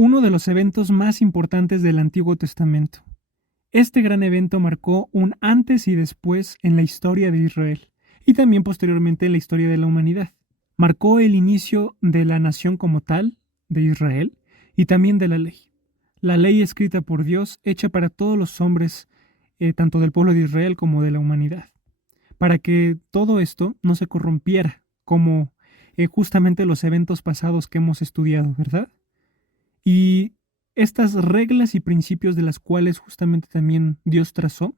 uno de los eventos más importantes del Antiguo Testamento. Este gran evento marcó un antes y después en la historia de Israel y también posteriormente en la historia de la humanidad. Marcó el inicio de la nación como tal, de Israel, y también de la ley. La ley escrita por Dios, hecha para todos los hombres, tanto del pueblo de Israel como de la humanidad, para que todo esto no se corrompiera, como justamente los eventos pasados que hemos estudiado, ¿verdad? Y estas reglas y principios de las cuales justamente también Dios trazó,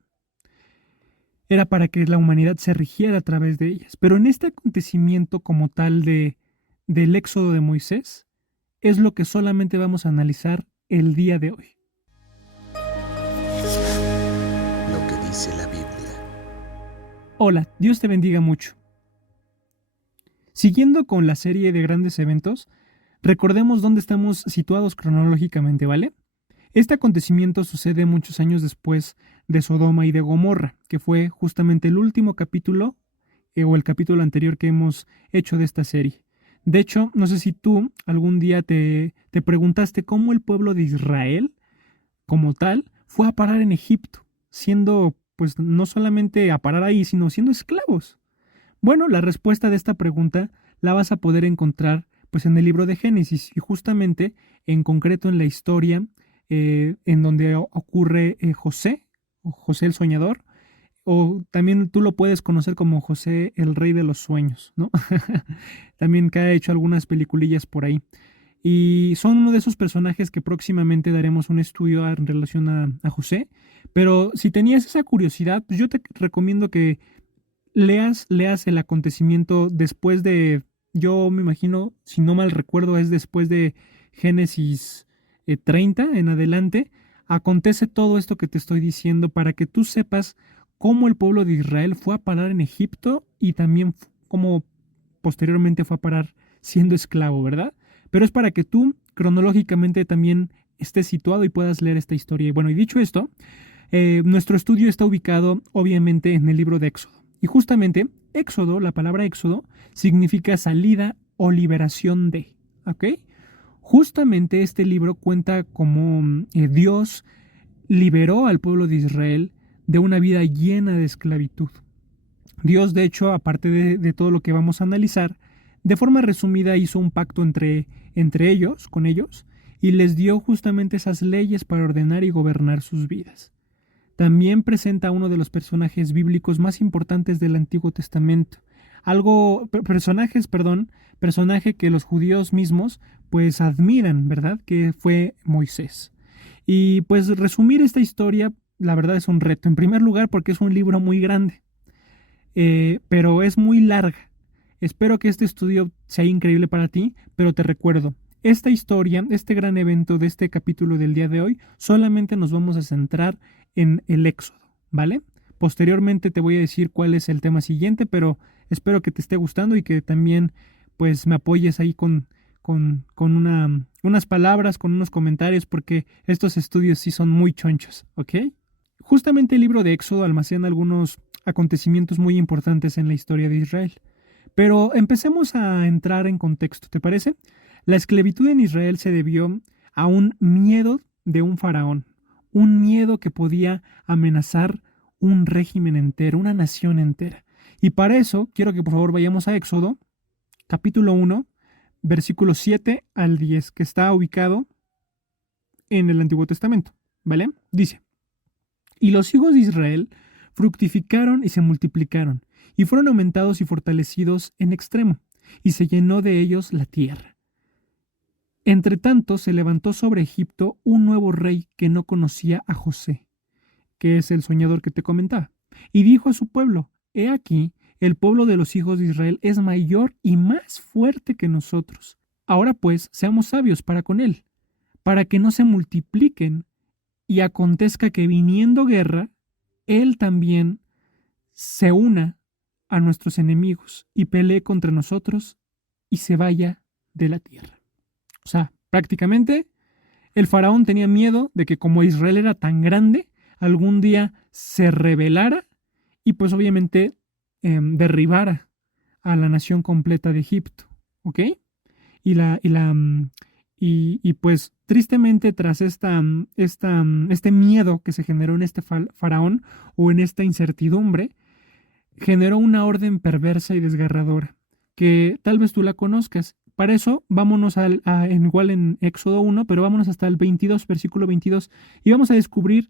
era para que la humanidad se rigiera a través de ellas. Pero en este acontecimiento como tal del éxodo de Moisés, es lo que solamente vamos a analizar el día de hoy. Lo que dice la Biblia. Hola, Dios te bendiga mucho. Siguiendo con la serie de grandes eventos, recordemos dónde estamos situados cronológicamente, ¿vale? Este acontecimiento sucede muchos años después de Sodoma y de Gomorra, que fue justamente el último capítulo o el capítulo anterior que hemos hecho de esta serie. De hecho, no sé si tú algún día te preguntaste cómo el pueblo de Israel, como tal, fue a parar en Egipto, siendo, pues, no solamente a parar ahí, sino siendo esclavos. Bueno, la respuesta de esta pregunta la vas a poder encontrar, pues, en el libro de Génesis y justamente, en concreto, en la historia en donde ocurre José, o José el soñador, o también tú lo puedes conocer como José el rey de los sueños, ¿no? También que ha hecho algunas peliculillas por ahí. Y son uno de esos personajes que próximamente daremos un estudio en relación a José. Pero si tenías esa curiosidad, pues yo te recomiendo que leas el acontecimiento después de, yo me imagino, si no mal recuerdo, es después de Génesis 30 en adelante. Acontece todo esto que te estoy diciendo para que tú sepas cómo el pueblo de Israel fue a parar en Egipto y también cómo posteriormente fue a parar siendo esclavo, ¿verdad? Pero es para que tú cronológicamente también estés situado y puedas leer esta historia. Y bueno, y dicho esto, nuestro estudio está ubicado obviamente en el libro de Éxodo. Y justamente Éxodo, la palabra Éxodo, significa salida o liberación de, ¿ok? Justamente este libro cuenta cómo Dios liberó al pueblo de Israel de una vida llena de esclavitud. Dios, de hecho, aparte de todo lo que vamos a analizar, de forma resumida hizo un pacto entre ellos, con ellos, y les dio justamente esas leyes para ordenar y gobernar sus vidas. También presenta a uno de los personajes bíblicos más importantes del Antiguo Testamento. Personaje que los judíos mismos pues admiran, ¿verdad? Que fue Moisés. Y pues resumir esta historia, la verdad es un reto. En primer lugar porque es un libro muy grande, pero es muy larga. Espero que este estudio sea increíble para ti, pero te recuerdo, esta historia, este gran evento de este capítulo del día de hoy, solamente nos vamos a centrar en el Éxodo, ¿vale? Posteriormente te voy a decir cuál es el tema siguiente, pero espero que te esté gustando y que también pues me apoyes ahí con unas palabras, con unos comentarios, porque estos estudios sí son muy chonchos, ¿ok? Justamente el libro de Éxodo almacena algunos acontecimientos muy importantes en la historia de Israel. Pero empecemos a entrar en contexto, ¿te parece? La esclavitud en Israel se debió a un miedo de un faraón, un miedo que podía amenazar un régimen entero, una nación entera. Y para eso quiero que por favor vayamos a Éxodo, capítulo 1, versículos 7 al 10, que está ubicado en el Antiguo Testamento, ¿vale? Dice: y los hijos de Israel fructificaron y se multiplicaron, y fueron aumentados y fortalecidos en extremo, y se llenó de ellos la tierra. Entre tanto se levantó sobre Egipto un nuevo rey que no conocía a José, que es el soñador que te comentaba, y dijo a su pueblo: he aquí, el pueblo de los hijos de Israel es mayor y más fuerte que nosotros. Ahora pues, seamos sabios para con él, para que no se multipliquen y acontezca que viniendo guerra, él también se una a nuestros enemigos y pelee contra nosotros y se vaya de la tierra. O sea, prácticamente el faraón tenía miedo de que como Israel era tan grande, algún día se rebelara y pues obviamente derribara a la nación completa de Egipto, ¿ok? Y la, y la, Y pues tristemente tras este miedo que se generó en este faraón o en esta incertidumbre, generó una orden perversa y desgarradora, que tal vez tú la conozcas. Para eso, vámonos igual en Éxodo 1, pero vámonos hasta el 22, versículo 22, y vamos a descubrir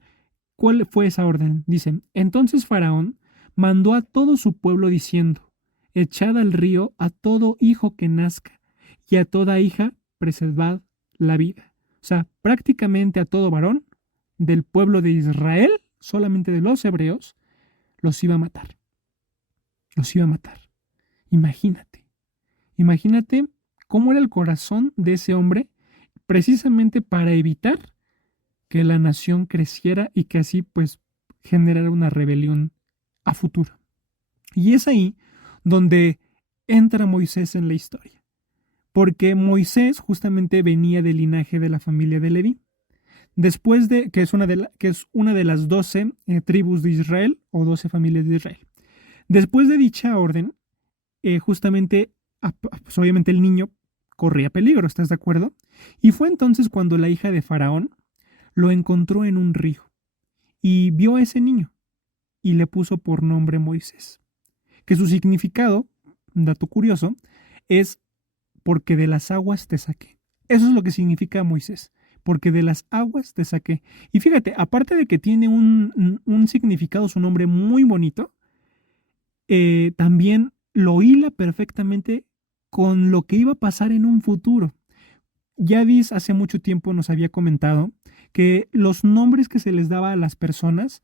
cuál fue esa orden. Dice, entonces Faraón mandó a todo su pueblo diciendo, echad al río a todo hijo que nazca, y a toda hija preservad la vida. O sea, prácticamente a todo varón del pueblo de Israel, solamente de los hebreos, los iba a matar. Los iba a matar. Imagínate. Imagínate cómo era el corazón de ese hombre precisamente para evitar que la nación creciera y que así pues generara una rebelión a futuro. Y es ahí donde entra Moisés en la historia. Porque Moisés justamente venía del linaje de la familia de Leví. Después de, que es una de las 12 tribus de Israel o 12 familias de Israel. Después de dicha orden, justamente, pues obviamente el niño corría peligro, ¿estás de acuerdo? Y fue entonces cuando la hija de Faraón lo encontró en un río y vio a ese niño y le puso por nombre Moisés. Que su significado, un dato curioso, es porque de las aguas te saqué. Eso es lo que significa Moisés, porque de las aguas te saqué. Y fíjate, aparte de que tiene un significado, su nombre muy bonito, también lo hila perfectamente con lo que iba a pasar en un futuro. Yadis hace mucho tiempo nos había comentado que los nombres que se les daba a las personas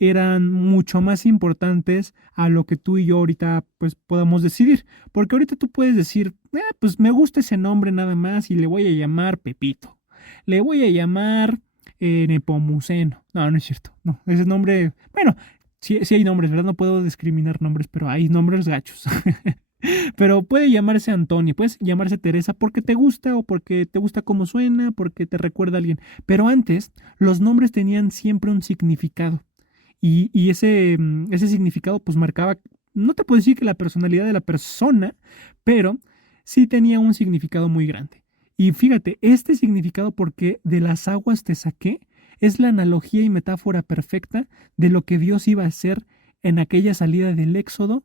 eran mucho más importantes a lo que tú y yo ahorita pues podamos decidir. Porque ahorita tú puedes decir, pues me gusta ese nombre nada más y le voy a llamar Pepito. Le voy a llamar Nepomuceno. No, no es cierto. No, ese nombre, bueno, sí, sí hay nombres, ¿verdad? No puedo discriminar nombres, pero hay nombres gachos. Pero puede llamarse Antonio, puedes llamarse Teresa porque te gusta o porque te gusta cómo suena, porque te recuerda a alguien. Pero antes los nombres tenían siempre un significado y ese significado pues marcaba, no te puedo decir que la personalidad de la persona, pero sí tenía un significado muy grande. Y fíjate, este significado porque de las aguas te saqué es la analogía y metáfora perfecta de lo que Dios iba a hacer en aquella salida del Éxodo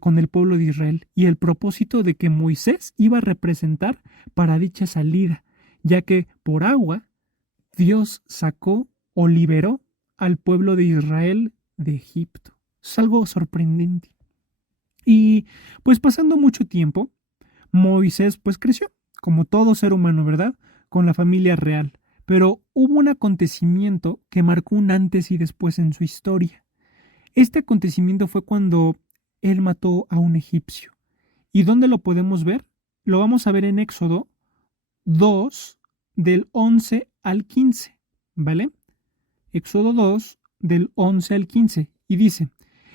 con el pueblo de Israel y el propósito de que Moisés iba a representar para dicha salida, ya que por agua Dios sacó o liberó al pueblo de Israel de Egipto. Es algo sorprendente. Y pues pasando mucho tiempo, Moisés pues creció, como todo ser humano, ¿verdad? Con la familia real. Pero hubo un acontecimiento que marcó un antes y después en su historia. Este acontecimiento fue cuando él mató a un egipcio. ¿Y dónde lo podemos ver? Lo vamos a ver en Éxodo 2, del 11 al 15, ¿vale? Éxodo 2, del 11 al 15, y dice,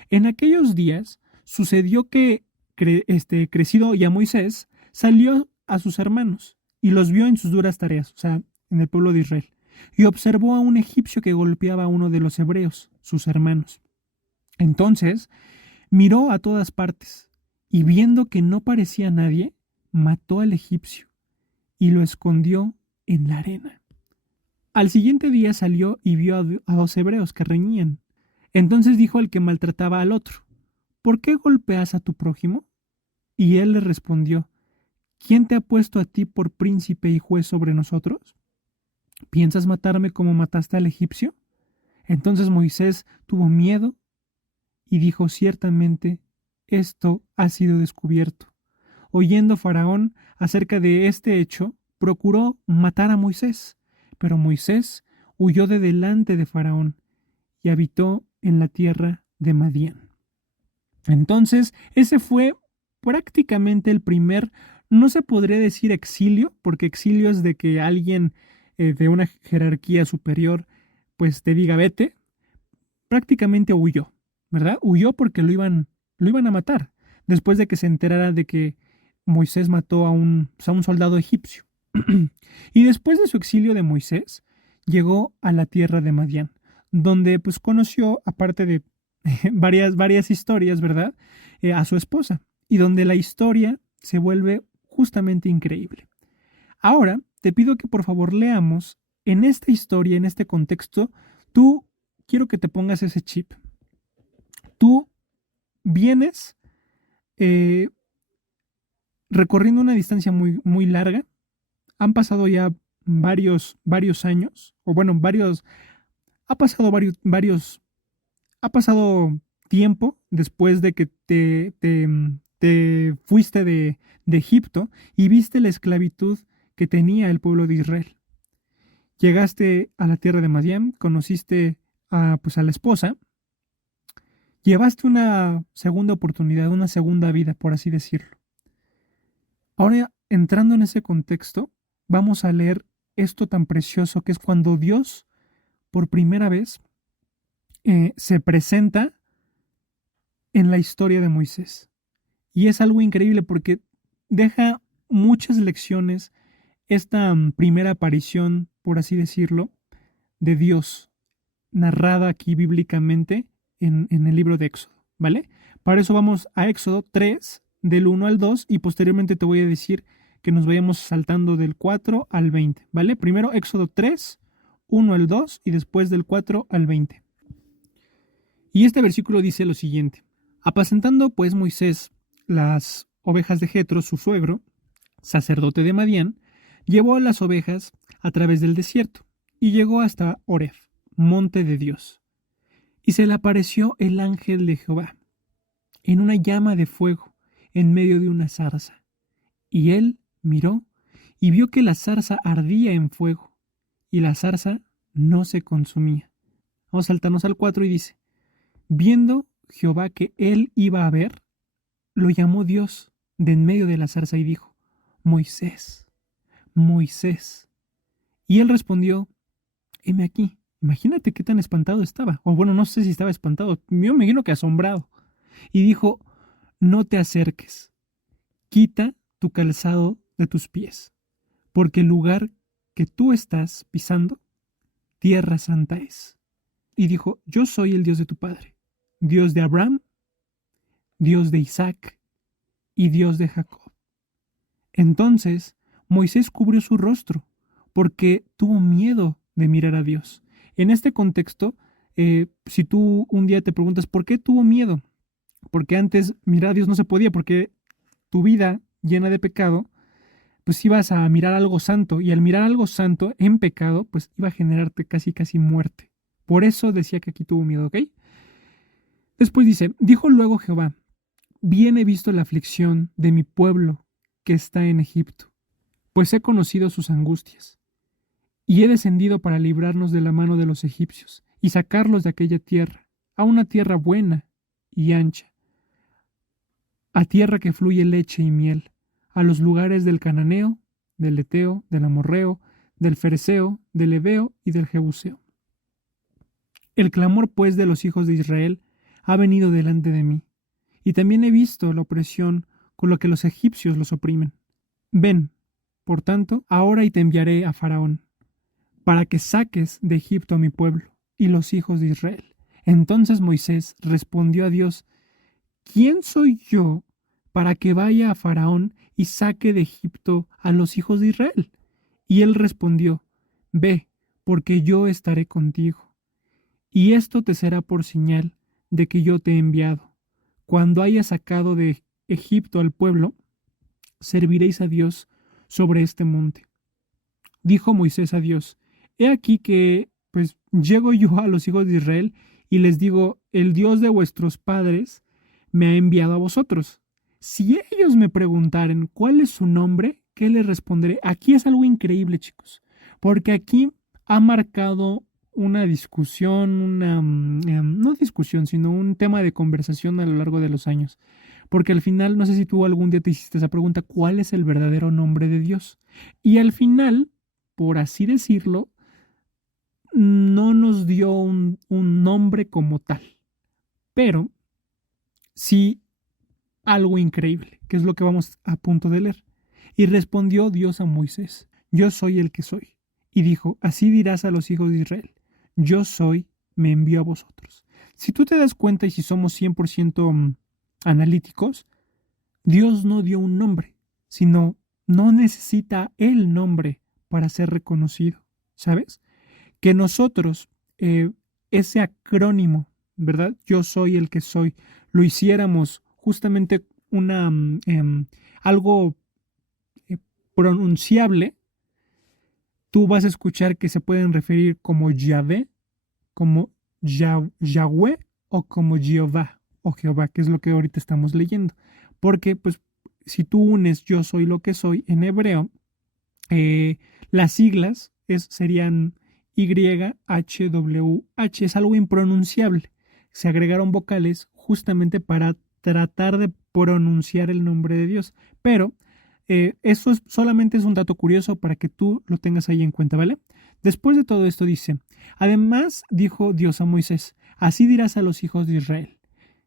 en aquellos días sucedió que, crecido ya Moisés, salió a sus hermanos y los vio en sus duras tareas, o sea, en el pueblo de Israel, y observó a un egipcio que golpeaba a uno de los hebreos, sus hermanos. Entonces miró a todas partes y viendo que no parecía nadie, mató al egipcio y lo escondió en la arena. Al siguiente día salió y vio a dos hebreos que reñían. Entonces dijo al que maltrataba al otro, ¿por qué golpeas a tu prójimo? Y él le respondió, ¿quién te ha puesto a ti por príncipe y juez sobre nosotros? ¿Piensas matarme como mataste al egipcio? Entonces Moisés tuvo miedo y dijo, ciertamente, esto ha sido descubierto. Oyendo Faraón acerca de este hecho, procuró matar a Moisés, pero Moisés huyó de delante de Faraón y habitó en la tierra de Madián. Entonces, ese fue prácticamente el primer, no se podría decir exilio, porque exilio es de que alguien de una jerarquía superior pues te diga vete, prácticamente huyó, ¿verdad? Huyó porque lo iban a matar, después de que se enterara de que Moisés mató a un soldado egipcio. Y después de su exilio de Moisés, llegó a la tierra de Madián, donde pues conoció, aparte de varias historias, ¿verdad? A su esposa, y donde la historia se vuelve justamente increíble. Ahora, te pido que por favor leamos en esta historia, en este contexto, tú quiero que te pongas ese chip. Tú vienes eh, recorriendo una distancia muy, muy larga. Han pasado ya varios años, o bueno, ha pasado ha pasado tiempo después de que te fuiste de Egipto y viste la esclavitud que tenía el pueblo de Israel. Llegaste a la tierra de Madián, conociste pues a la esposa, llevaste una segunda oportunidad, una segunda vida, por así decirlo. Ahora, entrando en ese contexto, vamos a leer esto tan precioso que es cuando Dios, por primera vez, se presenta en la historia de Moisés. Y es algo increíble porque deja muchas lecciones esta primera aparición, por así decirlo, de Dios, narrada aquí bíblicamente en el libro de Éxodo, ¿vale? Para eso vamos a Éxodo 3, del 1 al 2, y posteriormente te voy a decir que nos vayamos saltando del 4 al 20, ¿vale? Primero Éxodo 3, 1 al 2 y después del 4 al 20. Y este versículo dice lo siguiente: apacentando pues Moisés las ovejas de Jetro, su suegro, sacerdote de Madián, llevó a las ovejas a través del desierto y llegó hasta Horeb, monte de Dios. Y se le apareció el ángel de Jehová en una llama de fuego en medio de una zarza. Y él miró y vio que la zarza ardía en fuego y la zarza no se consumía. Vamos a saltarnos al 4 y dice: viendo Jehová que él iba a ver, lo llamó Dios de en medio de la zarza y dijo: Moisés, Moisés. Y él respondió: heme aquí. Imagínate qué tan espantado estaba. O bueno, no sé si estaba espantado. Yo me imagino que asombrado. Y dijo: no te acerques. Quita tu calzado de tus pies, porque el lugar que tú estás pisando, tierra santa es. Y dijo: yo soy el Dios de tu padre, Dios de Abraham, Dios de Isaac y Dios de Jacob. Entonces Moisés cubrió su rostro, porque tuvo miedo de mirar a Dios. En este contexto, si tú un día te preguntas por qué tuvo miedo, porque antes mirar a Dios no se podía, porque tu vida llena de pecado, pues ibas a mirar algo santo, y al mirar algo santo en pecado, pues iba a generarte casi muerte. Por eso decía que aquí tuvo miedo, ¿ok? Después dice: dijo luego Jehová: bien he visto la aflicción de mi pueblo que está en Egipto, pues he conocido sus angustias, y he descendido para librarnos de la mano de los egipcios, y sacarlos de aquella tierra, a una tierra buena y ancha, a tierra que fluye leche y miel, a los lugares del cananeo, del eteo, del amorreo, del fereceo, del heveo y del jebuseo. El clamor pues de los hijos de Israel ha venido delante de mí, y también he visto la opresión con lo que los egipcios los oprimen. Ven, por tanto, ahora y te enviaré a Faraón, para que saques de Egipto a mi pueblo y los hijos de Israel. Entonces Moisés respondió a Dios: ¿quién soy yo para que vaya a Faraón y saque de Egipto a los hijos de Israel? Y él respondió: ve, porque yo estaré contigo, y esto te será por señal de que yo te he enviado. Cuando hayas sacado de Egipto al pueblo, serviréis a Dios sobre este monte. Dijo Moisés a Dios: he aquí que, pues, llego yo a los hijos de Israel y les digo: el Dios de vuestros padres me ha enviado a vosotros. Si ellos me preguntaren cuál es su nombre, ¿qué les responderé? Aquí es algo increíble, chicos, porque aquí ha marcado una discusión, no discusión, sino un tema de conversación a lo largo de los años. Porque al final, no sé si tú algún día te hiciste esa pregunta: ¿cuál es el verdadero nombre de Dios? Y al final, por así decirlo, no nos dio un nombre como tal, pero sí algo increíble, que es lo que vamos a punto de leer. Y respondió Dios a Moisés: yo soy el que soy. Y dijo: así dirás a los hijos de Israel: yo soy, me envió a vosotros. Si tú te das cuenta, y si somos 100% analíticos, Dios no dio un nombre, sino no necesita el nombre para ser reconocido, ¿sabes? Que nosotros, ese acrónimo, ¿verdad? Yo soy el que soy, lo hiciéramos justamente algo pronunciable, tú vas a escuchar que se pueden referir como Yahvé, como Yahweh o como Jehová o Jehová, que es lo que ahorita estamos leyendo. Porque, pues, si tú unes yo soy lo que soy en hebreo, las siglas serían YHWH, es algo impronunciable. Se agregaron vocales justamente para tratar de pronunciar el nombre de Dios. Pero eso solamente es un dato curioso para que tú lo tengas ahí en cuenta, ¿vale? Después de todo esto dice, además dijo Dios a Moisés, así dirás a los hijos de Israel,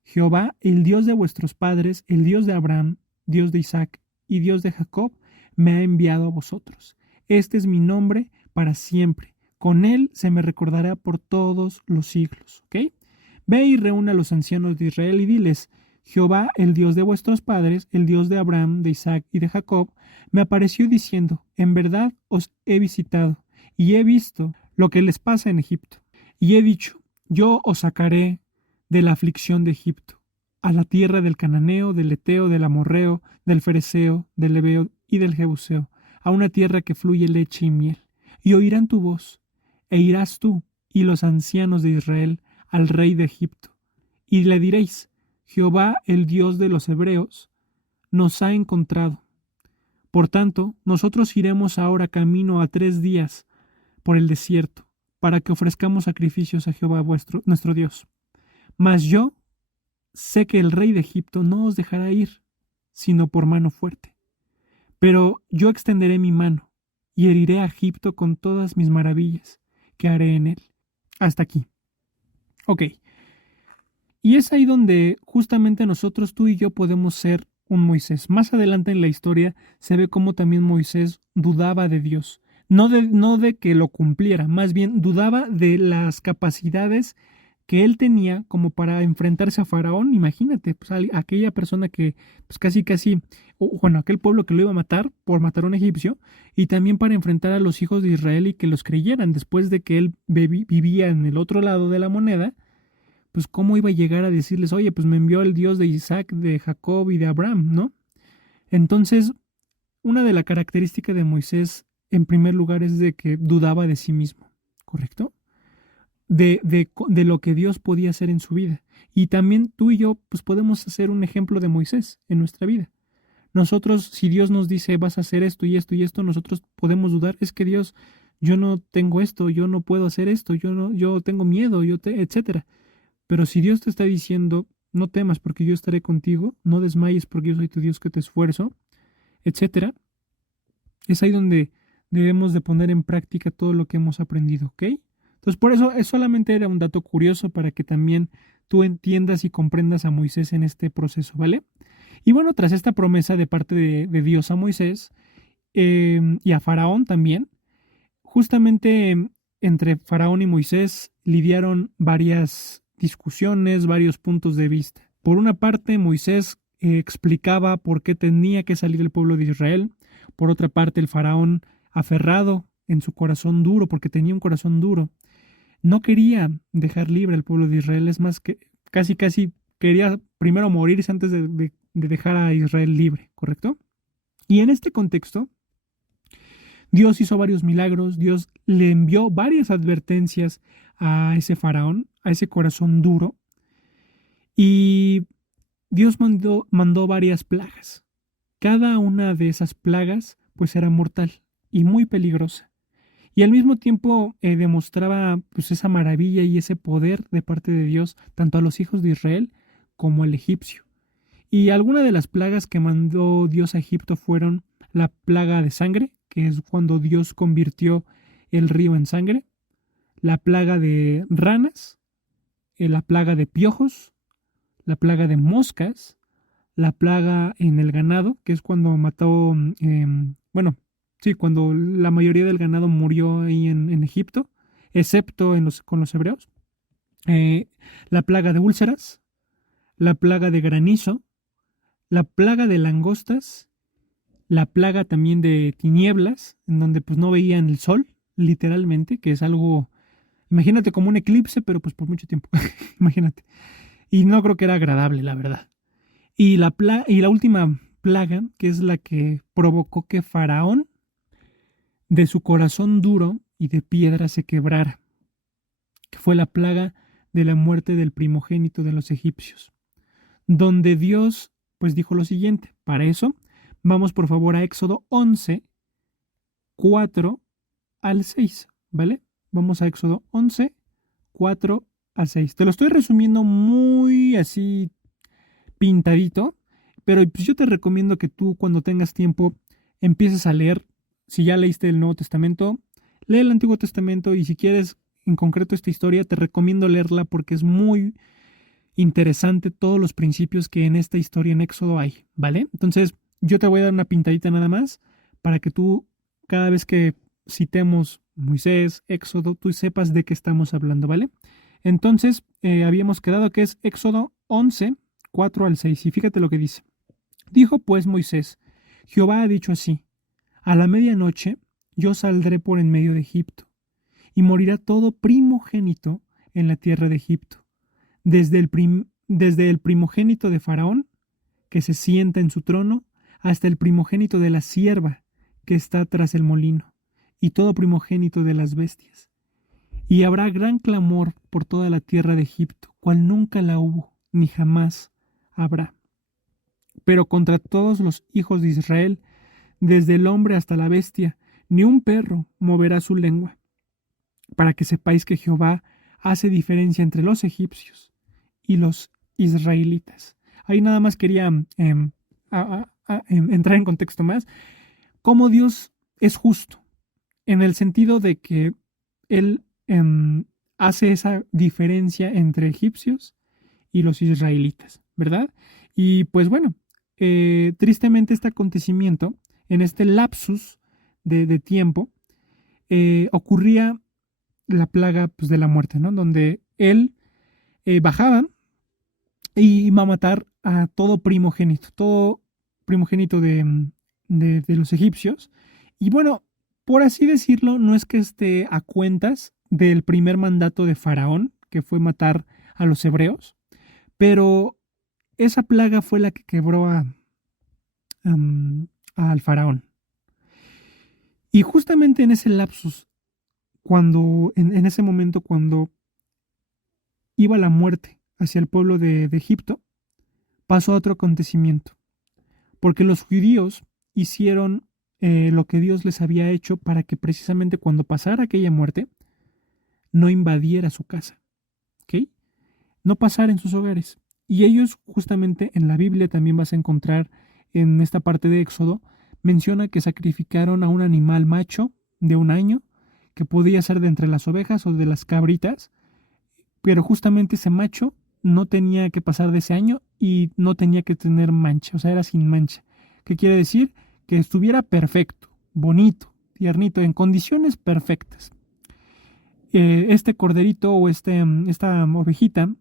Jehová, el Dios de vuestros padres, el Dios de Abraham, Dios de Isaac y Dios de Jacob, me ha enviado a vosotros. Este es mi nombre para siempre. Con él se me recordará por todos los siglos. ¿Ok? Ve y reúne a los ancianos de Israel y diles, Jehová, el Dios de vuestros padres, el Dios de Abraham, de Isaac y de Jacob, me apareció diciendo, en verdad os he visitado y he visto lo que les pasa en Egipto. Y he dicho, yo os sacaré de la aflicción de Egipto, a la tierra del cananeo, del eteo, del amorreo, del fereceo, del heveo y del jebuseo, a una tierra que fluye leche y miel. Y oirán tu voz, e irás tú y los ancianos de Israel al rey de Egipto. Y le diréis, Jehová, el Dios de los hebreos, nos ha encontrado. Por tanto, nosotros iremos ahora camino a 3 días por el desierto, para que ofrezcamos sacrificios a Jehová nuestro Dios. Mas yo sé que el rey de Egipto no os dejará ir, sino por mano fuerte. Pero yo extenderé mi mano y heriré a Egipto con todas mis maravillas que haré en él. Hasta aquí. Ok. Y es ahí donde justamente nosotros, tú y yo, podemos ser un Moisés. Más adelante en la historia se ve cómo también Moisés dudaba de Dios. No de que lo cumpliera, más bien dudaba de las capacidades que él tenía como para enfrentarse a Faraón. Imagínate, pues aquella persona que pues casi, bueno, aquel pueblo que lo iba a matar por matar a un egipcio, y también para enfrentar a los hijos de Israel y que los creyeran después de que él vivía en el otro lado de la moneda. Pues cómo iba a llegar a decirles, oye, pues me envió el Dios de Isaac, de Jacob y de Abraham, ¿no? Entonces, una de las características de Moisés, en primer lugar, es de que dudaba de sí mismo, ¿correcto? De lo que Dios podía hacer en su vida. Y también tú y yo, pues podemos hacer un ejemplo de Moisés en nuestra vida. Nosotros, si Dios nos dice, vas a hacer esto y esto y esto, nosotros podemos dudar, es que Dios, yo no tengo esto, yo no puedo hacer esto, yo tengo miedo, etcétera. Pero si Dios te está diciendo, no temas porque yo estaré contigo, no desmayes porque yo soy tu Dios que te esfuerzo, etcétera, es ahí donde debemos de poner en práctica todo lo que hemos aprendido, ¿ok? Entonces, por eso solamente era un dato curioso para que también tú entiendas y comprendas a Moisés en este proceso, ¿vale? Y bueno, tras esta promesa de parte de Dios a Moisés y a Faraón también, justamente entre Faraón y Moisés lidiaron varias discusiones, varios puntos de vista. Por una parte, Moisés explicaba por qué tenía que salir el pueblo de Israel. Por otra parte, el faraón, aferrado en su corazón duro, porque tenía un corazón duro, no quería dejar libre al pueblo de Israel. Es más, que casi quería primero morirse antes de dejar a Israel libre, ¿correcto? Y en este contexto, Dios hizo varios milagros, Dios le envió varias advertencias a ese faraón, a ese corazón duro, y Dios mandó varias plagas. Cada una de esas plagas pues era mortal y muy peligrosa. Y al mismo tiempo demostraba pues esa maravilla y ese poder de parte de Dios tanto a los hijos de Israel como al egipcio. Y algunas de las plagas que mandó Dios a Egipto fueron la plaga de sangre, que es cuando Dios convirtió el río en sangre, la plaga de ranas, la plaga de piojos, la plaga de moscas, la plaga en el ganado, que es cuando mató, cuando la mayoría del ganado murió ahí en Egipto, excepto con los hebreos, la plaga de úlceras, la plaga de granizo, la plaga de langostas, la plaga también de tinieblas, en donde pues no veían el sol, literalmente, que es algo, imagínate como un eclipse, pero pues por mucho tiempo, imagínate. Y no creo que era agradable, la verdad. Y la última plaga, que es la que provocó que Faraón, de su corazón duro y de piedra, se quebrara, que fue la plaga de la muerte del primogénito de los egipcios, donde Dios pues dijo lo siguiente. Para eso, vamos por favor a Éxodo 11, 4 al 6, ¿vale? Vamos a Éxodo 11, 4 al 6. Te lo estoy resumiendo muy así pintadito, pero pues yo te recomiendo que tú cuando tengas tiempo empieces a leer. Si ya leíste el Nuevo Testamento, lee el Antiguo Testamento, y si quieres en concreto esta historia, te recomiendo leerla porque es muy interesante todos los principios que en esta historia en Éxodo hay, ¿vale? Entonces yo te voy a dar una pintadita nada más para que tú cada vez que citemos Moisés, Éxodo, tú sepas de qué estamos hablando, ¿vale? Entonces habíamos quedado que es Éxodo 11, 4 al 6, y fíjate lo que dice. Dijo pues Moisés: Jehová ha dicho así: a la medianoche yo saldré por en medio de Egipto, y morirá todo primogénito en la tierra de Egipto, desde el primogénito de Faraón, que se sienta en su trono, hasta el primogénito de la sierva, que está tras el molino, y todo primogénito de las bestias. Y habrá gran clamor por toda la tierra de Egipto, cual nunca la hubo, ni jamás habrá. Pero contra todos los hijos de Israel, desde el hombre hasta la bestia, ni un perro moverá su lengua, para que sepáis que Jehová hace diferencia entre los egipcios y los israelitas. Ahí nada más quería entrar en contexto más. Cómo Dios es justo, en el sentido de que Él hace esa diferencia entre egipcios y los israelitas, ¿verdad? Y pues bueno, tristemente este acontecimiento, en este lapsus de tiempo, ocurría la plaga pues, de la muerte, ¿no? Donde Él bajaba y iba a matar a todo primogénito de los egipcios. Y bueno, por así decirlo, no es que esté a cuentas del primer mandato de Faraón, que fue matar a los hebreos, pero esa plaga fue la que quebró al Faraón. Y justamente en ese lapsus, en ese momento, cuando iba la muerte hacia el pueblo de Egipto, pasó otro acontecimiento, porque los judíos hicieron lo que Dios les había hecho para que precisamente cuando pasara aquella muerte, no invadiera su casa, ¿ok? No pasara en sus hogares. Y ellos justamente en la Biblia también vas a encontrar en esta parte de Éxodo, menciona que sacrificaron a un animal macho de 1 año, que podía ser de entre las ovejas o de las cabritas, pero justamente ese macho no tenía que pasar de ese año y no tenía que tener mancha, o sea, era sin mancha. ¿Qué quiere decir? Que estuviera perfecto, bonito, tiernito, en condiciones perfectas. Este corderito o esta ovejita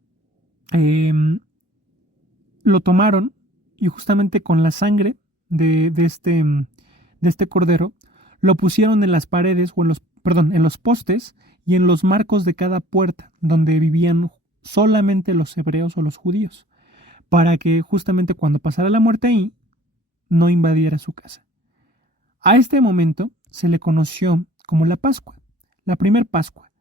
lo tomaron y justamente con la sangre de este cordero lo pusieron en las paredes o en los postes y en los marcos de cada puerta donde vivían solamente los hebreos o los judíos, para que justamente cuando pasara la muerte ahí no invadiera su casa. A este momento se le conoció como la Pascua, la primer Pascua,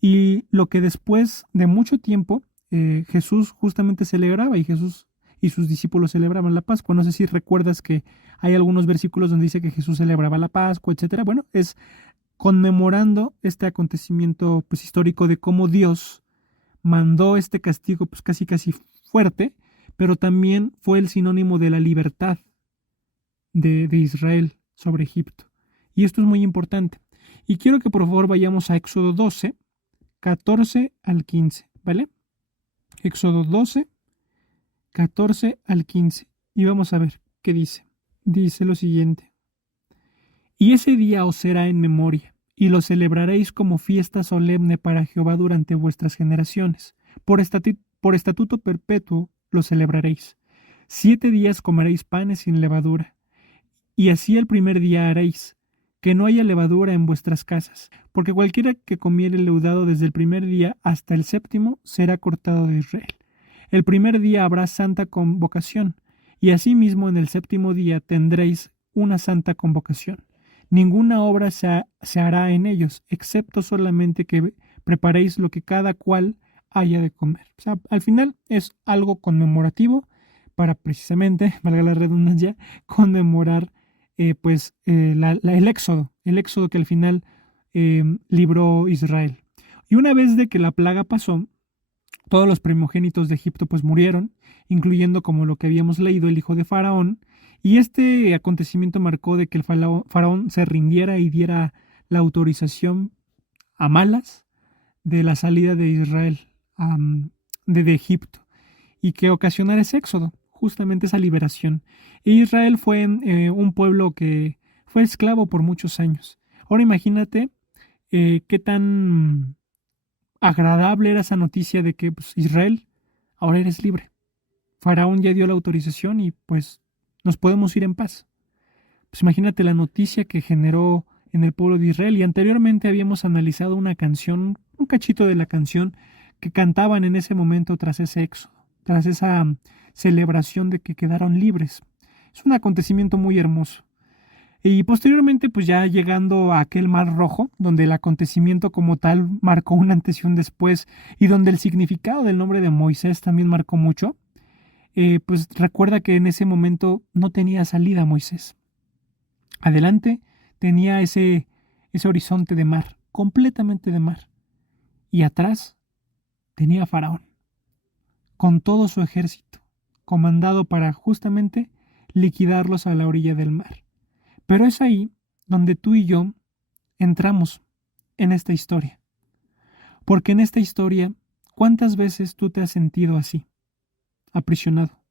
y lo que después de mucho tiempo Jesús justamente celebraba, y Jesús y sus discípulos celebraban la Pascua. No sé si recuerdas que hay algunos versículos donde dice que Jesús celebraba la Pascua, etcétera. Bueno, es conmemorando este acontecimiento pues, histórico de cómo Dios mandó este castigo pues, casi fuerte, pero también fue el sinónimo de la libertad de Israel sobre Egipto. Y esto es muy importante. Y quiero que por favor vayamos a Éxodo 12, 14 al 15, ¿vale? Éxodo 12, 14 al 15. Y vamos a ver qué dice. Dice lo siguiente: y ese día os será en memoria, y lo celebraréis como fiesta solemne para Jehová durante vuestras generaciones. Por estatuto perpetuo lo celebraréis. 7 días comeréis panes sin levadura, Y así el primer día haréis, que no haya levadura en vuestras casas, porque cualquiera que comiere leudado desde el primer día hasta el séptimo será cortado de Israel. El primer día habrá santa convocación, y asimismo en el séptimo día tendréis una santa convocación. Ninguna obra se hará en ellos, excepto solamente que preparéis lo que cada cual haya de comer. O sea, al final es algo conmemorativo para precisamente, valga la redundancia, conmemorar el éxodo que al final libró Israel. Y una vez de que la plaga pasó, todos los primogénitos de Egipto pues murieron, incluyendo, como lo que habíamos leído, el hijo de Faraón, y este acontecimiento marcó de que el faraón se rindiera y diera la autorización a malas de la salida de Israel de Egipto, y que ocasionara ese éxodo, justamente esa liberación. E Israel fue un pueblo que fue esclavo por muchos años. Ahora imagínate qué tan agradable era esa noticia de que pues, Israel, ahora eres libre. Faraón ya dio la autorización y pues nos podemos ir en paz. Pues imagínate la noticia que generó en el pueblo de Israel. Y anteriormente habíamos analizado una canción, un cachito de la canción que cantaban en ese momento tras ese éxodo, tras esa celebración de que quedaron libres. Es un acontecimiento muy hermoso. Y posteriormente, pues ya llegando a aquel Mar Rojo, donde el acontecimiento como tal marcó un antes y un después, y donde el significado del nombre de Moisés también marcó mucho, pues recuerda que en ese momento no tenía salida Moisés. Adelante tenía ese horizonte de mar, completamente de mar, y atrás tenía a Faraón, con todo su ejército, comandado para justamente liquidarlos a la orilla del mar. Pero es ahí donde tú y yo entramos en esta historia. Porque en esta historia, ¿cuántas veces tú te has sentido así, aprisionado,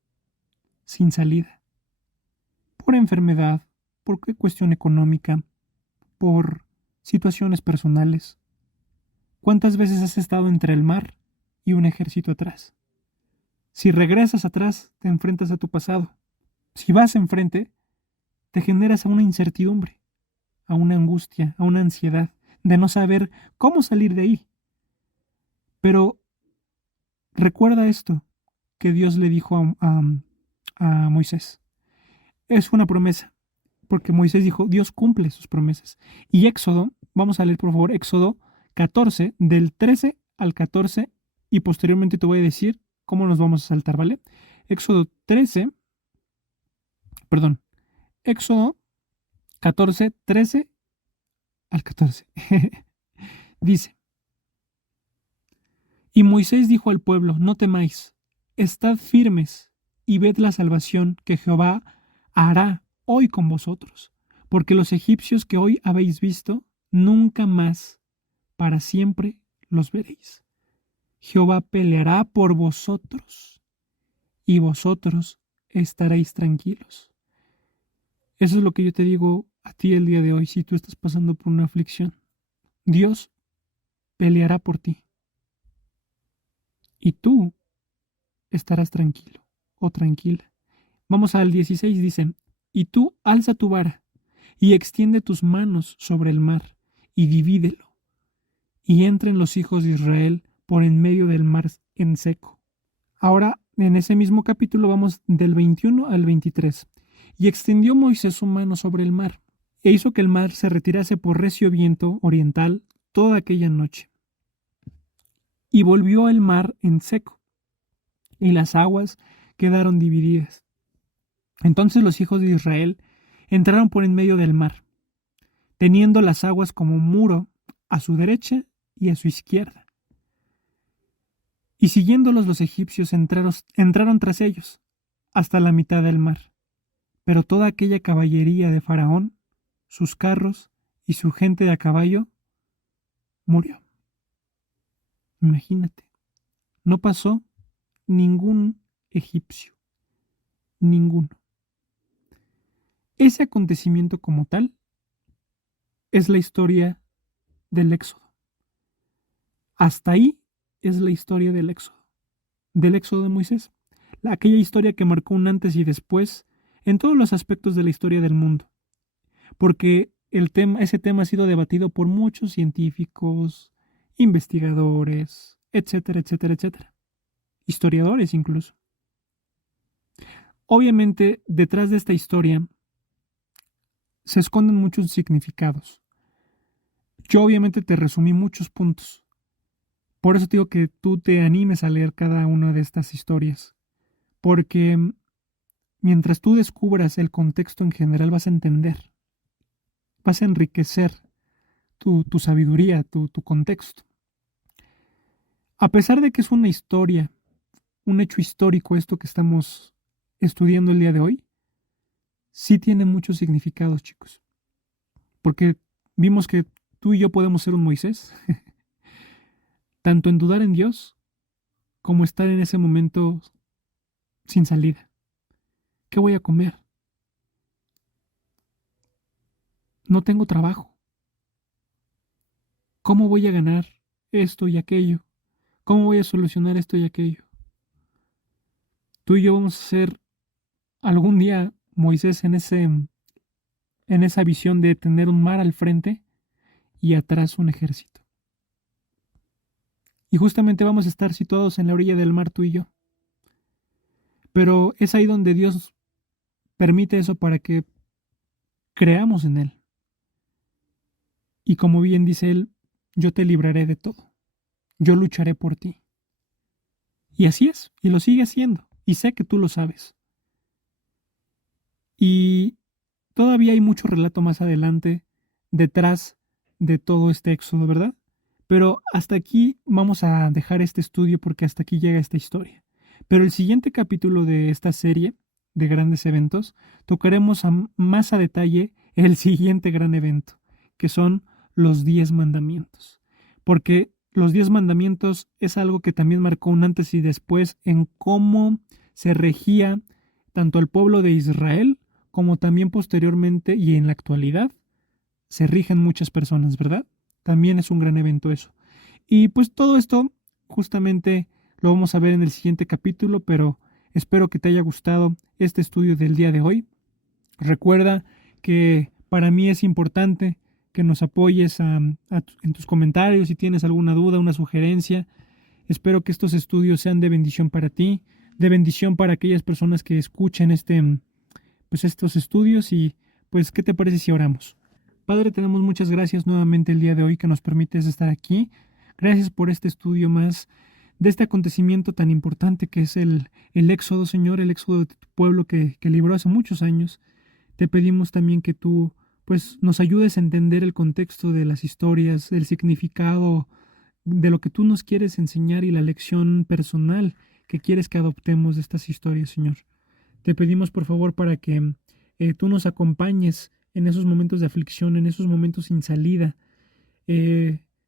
sin salida? Por enfermedad, por cuestión económica, por situaciones personales. ¿Cuántas veces has estado entre el mar y un ejército atrás? Si regresas atrás, te enfrentas a tu pasado. Si vas enfrente, te generas a una incertidumbre, a una angustia, a una ansiedad de no saber cómo salir de ahí. Pero recuerda esto que Dios le dijo a Moisés. Es una promesa, porque Moisés dijo, Dios cumple sus promesas. Y Éxodo, vamos a leer por favor Éxodo 14, del 13 al 14, y posteriormente te voy a decir cómo nos vamos a saltar, ¿vale? Éxodo 14, 13 al 14. Dice, y Moisés dijo al pueblo, no temáis, estad firmes y ved la salvación que Jehová hará hoy con vosotros, porque los egipcios que hoy habéis visto, nunca más para siempre los veréis. Jehová peleará por vosotros y vosotros estaréis tranquilos. Eso es lo que yo te digo a ti el día de hoy si tú estás pasando por una aflicción. Dios peleará por ti y tú estarás tranquilo o tranquila. Vamos al 16, dicen, y tú alza tu vara y extiende tus manos sobre el mar y divídelo, y entren los hijos de Israel por en medio del mar en seco. Ahora, en ese mismo capítulo vamos del 21 al 23. Y extendió Moisés su mano sobre el mar, e hizo que el mar se retirase por recio viento oriental toda aquella noche. Y volvió el mar en seco, y las aguas quedaron divididas. Entonces los hijos de Israel entraron por en medio del mar, teniendo las aguas como muro a su derecha y a su izquierda. Y siguiéndolos los egipcios entraron tras ellos, hasta la mitad del mar. Pero toda aquella caballería de Faraón, sus carros y su gente de a caballo, murió. Imagínate, no pasó ningún egipcio, ninguno. Ese acontecimiento como tal es la historia del Éxodo. Hasta ahí es la historia del Éxodo de Moisés. Aquella historia que marcó un antes y después en todos los aspectos de la historia del mundo. porque ese tema ha sido debatido por muchos científicos, investigadores, etcétera, etcétera, etcétera. Historiadores incluso. Obviamente, detrás de esta historia se esconden muchos significados. Yo obviamente te resumí muchos puntos. Por eso te digo que tú te animes a leer cada una de estas historias. Porque mientras tú descubras el contexto en general vas a entender, vas a enriquecer tu sabiduría, tu contexto. A pesar de que es una historia, un hecho histórico esto que estamos estudiando el día de hoy, sí tiene muchos significados, chicos. Porque vimos que tú y yo podemos ser un Moisés, tanto en dudar en Dios como estar en ese momento sin salida. ¿Qué voy a comer? No tengo trabajo. ¿Cómo voy a ganar esto y aquello? ¿Cómo voy a solucionar esto y aquello? Tú y yo vamos a ser algún día Moisés en esa visión de tener un mar al frente y atrás un ejército. Y justamente vamos a estar situados en la orilla del mar tú y yo. Pero es ahí donde Dios permite eso para que creamos en Él. Y como bien dice Él, yo te libraré de todo. Yo lucharé por ti. Y así es, y lo sigue haciendo. Y sé que tú lo sabes. Y todavía hay mucho relato más adelante detrás de todo este éxodo, ¿verdad? Pero hasta aquí vamos a dejar este estudio porque hasta aquí llega esta historia. Pero el siguiente capítulo de esta serie de grandes eventos tocaremos más a detalle el siguiente gran evento, que son los 10 mandamientos. Porque los 10 mandamientos es algo que también marcó un antes y después en cómo se regía tanto el pueblo de Israel como también posteriormente y en la actualidad se rigen muchas personas, ¿verdad? También es un gran evento eso. Y pues todo esto justamente lo vamos a ver en el siguiente capítulo, pero espero que te haya gustado este estudio del día de hoy. Recuerda que para mí es importante que nos apoyes en tus comentarios si tienes alguna duda, una sugerencia. Espero que estos estudios sean de bendición para ti, de bendición para aquellas personas que escuchen pues estos estudios y pues ¿qué te parece si oramos? Padre, te damos muchas gracias nuevamente el día de hoy que nos permites estar aquí. Gracias por este estudio más de este acontecimiento tan importante que es el éxodo, Señor, el éxodo de tu pueblo que libró hace muchos años. Te pedimos también que tú pues nos ayudes a entender el contexto de las historias, el significado de lo que tú nos quieres enseñar y la lección personal que quieres que adoptemos de estas historias, Señor. Te pedimos por favor para que tú nos acompañes en esos momentos de aflicción, en esos momentos sin salida.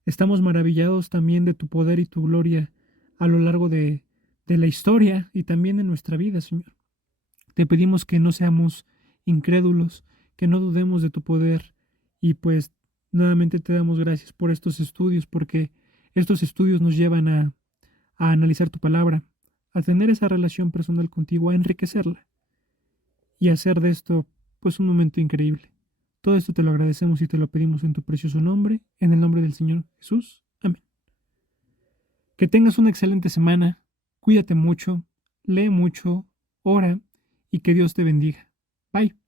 Estamos maravillados también de tu poder y tu gloria a lo largo de la historia y también en nuestra vida, Señor. Te pedimos que no seamos incrédulos, que no dudemos de tu poder y pues nuevamente te damos gracias por estos estudios porque estos estudios nos llevan a analizar tu palabra, a tener esa relación personal contigo, a enriquecerla y hacer de esto pues un momento increíble. Todo esto te lo agradecemos y te lo pedimos en tu precioso nombre, en el nombre del Señor Jesús. Amén. Que tengas una excelente semana, cuídate mucho, lee mucho, ora y que Dios te bendiga. Bye.